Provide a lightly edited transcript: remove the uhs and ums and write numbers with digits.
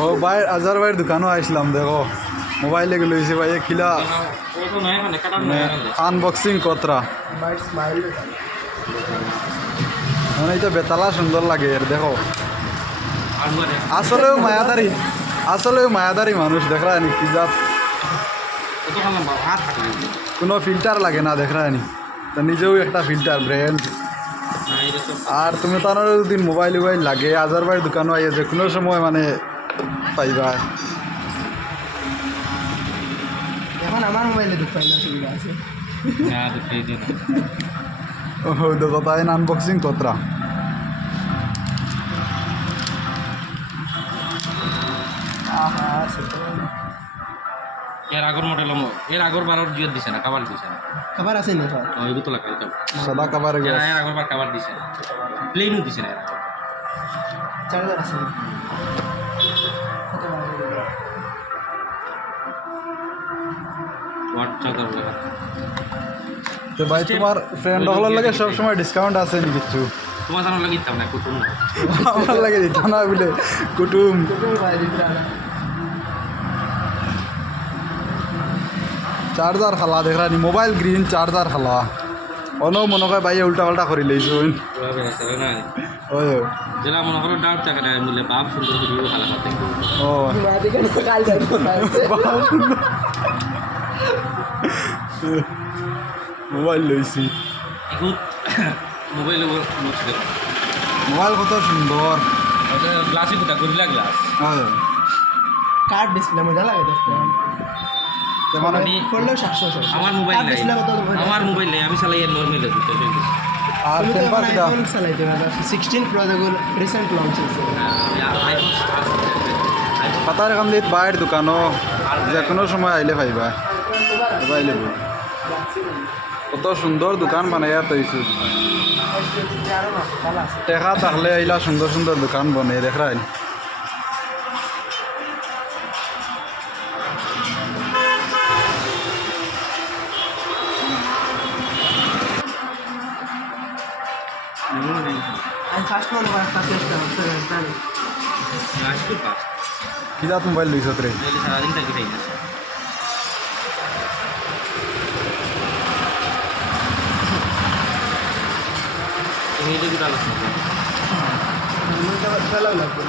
ও ভাই আজার ভাইয়ের দোকানও আসলাম দেখো মোবাইলে গেলো হয়েছে ভাই খিলা আনবক্সিং কতরা মানে এটা বেতালা সুন্দর লাগে এর দেখো আসলেও মায়াদারি মানুষ দেখ রা নি কি জাত কোনো ফিল্টার লাগে না দেখ রা নি তো নিজেও একটা ফিল্টার ব্র্যান্ড আর তুমি তো যদি মোবাইল লাগে আজার ভাইয়ের দোকানও আইয়ে যে কোনো সময় মানে পাইবা এখন আমার মোবাইলে দুঃখ পাই না সুবিধা আছে ও দেখো তাই আনবক্সিং কতরা এর আগর মডেল এর আগর বারর জিও দিছে না কভার দিছে না খাবার আছে না স্যার ওই তো লাগাই তো সাদা কাভারে এর আগর বার কভার দিছে না প্লেনও দিছে না চার্জার আছে ওয়াট চার্জার লাগা তো ভাই তোমার ফ্রেন্ড হলার লাগে সব সময় ডিসকাউন্ট আছে নি কিছু তোমার জানা লাগি তাও না কুটুম আমার লাগে দিত না বলে কুটুম চার্জার খালা দেখ রানি মোবাইল গ্রিন চার্জার খালা অন মনে হয় ভাই উল্টা পাল্টা করে লইছুন ওই যেটা মনে করো ডাউট থাকে না মিলে বাপ সুন্দর ভিডিও খালা করতে ও মোবাইল লইছি এগুত মোবাইল মুছে দেব মোবাইল কত সুন্দর গ্লাসই কোটা গরিলা গ্লাস হয় কার্ড ডিসপ্লে মজা লাগে দেখতে মানে করলেও 700 আমার মোবাইল নাই আমার মোবাইল নাই আমি চালাই নরমাল আছে আর টেম্পার কিটা আইফোন চালাইতে পারবা 16 প্রো দেখো রিসেন্ট লঞ্চ হয়েছে পাতার এখান দিয়ে বাইরের দোকানও যে কোনো সময় আইলে পাইবা পাইলে কত সুন্দর দোকান বানাইয়া তৈছু টেকা থাকলে আইলা সুন্দর সুন্দর দোকান বনে দেখাই আমি ফার্স্ট মনে হয় একটা চেষ্টা করতে জানি আজকে পাস কিটা মোবাইল লইছ রে তাহলে সারাদিন থাকি তাই না তুমি এটা কি আলোচনা ভালো লাগবে